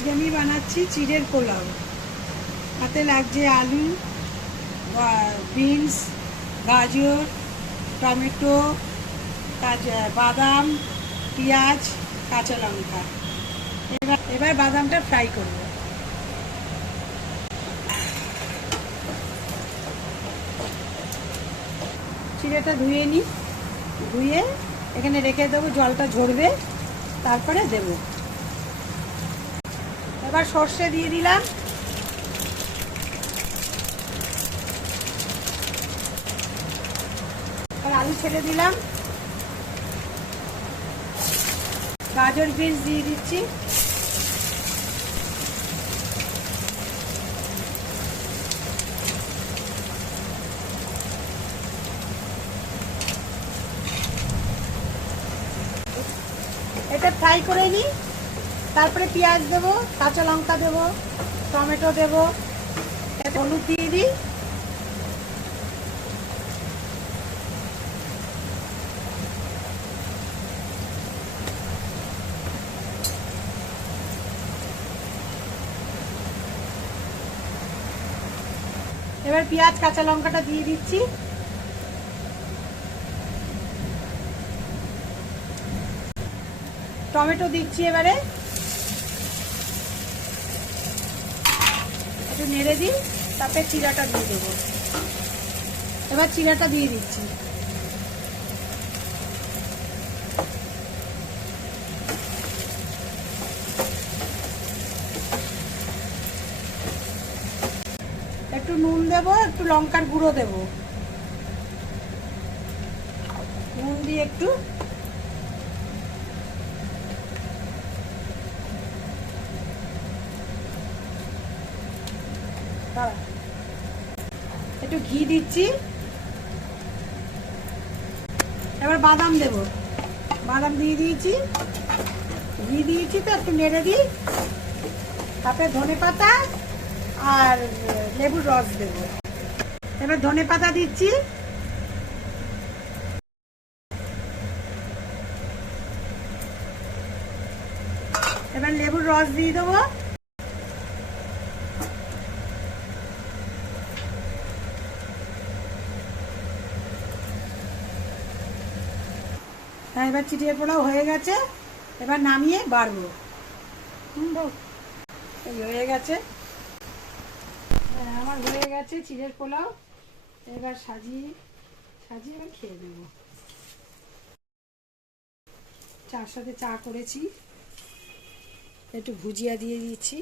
আজকে আমি বানাচ্ছি চিড়ের পোলাও। তাতে লাগছে আলু, বিনস, গাজর, টমেটো, বাদাম, পেঁয়াজ, কাঁচা লঙ্কা। এবার বাদামটা ফ্রাই করব। চিড়েটা ধুয়ে নিই, ধুয়ে এখানে রেখে দেবো, জলটা ঝরবে, তারপরে দেব। এবার সর্ষে দিয়ে দিলাম, আর আলু ছেড়ে দিলাম, গাজর বিনস দিয়ে দিচ্ছি, এটা ফ্রাই করে নিই। তারপরে পেঁয়াজ দেবো, কাঁচা লঙ্কা দেবো, টমেটো দেবো, হলুদ দিয়ে দিই। এবার পেঁয়াজ কাঁচা লঙ্কাটা দিয়ে দিচ্ছি। টমেটো দিচ্ছি, এবারে একটু নেড়ে দিই, তারপরে চিড়াটা দিয়ে দেবো। এবার চিড়াটা দিয়ে দিচ্ছি। একটু নুন দেবো, একটু লঙ্কার গুঁড়ো দেবো, নুন দিয়ে একটু একটু ঘি দিচ্ছি। এবার বাদাম দেব, বাদাম দিয়ে দিয়েছি, ঘি দিয়েছি, তো একটু নেড়ে দিই। তারপরে ধনেপাতা আর লেবুর রস দেব। এবার ধনেপাতা দিচ্ছি, এবার লেবুর রস দিয়ে দেবো। হ্যাঁ, এবার চিড়ের পোলাও হয়ে গেছে। এবার নামিয়ে বাড়বো। এই হয়ে গেছে, আমার হয়ে গেছে চিড়ের পোলাও। এবার সাজিয়ে সাজিয়ে এবার খেয়ে নেব। চার সাথে চা করেছি, একটু ভুজিয়া দিয়ে দিয়েছি।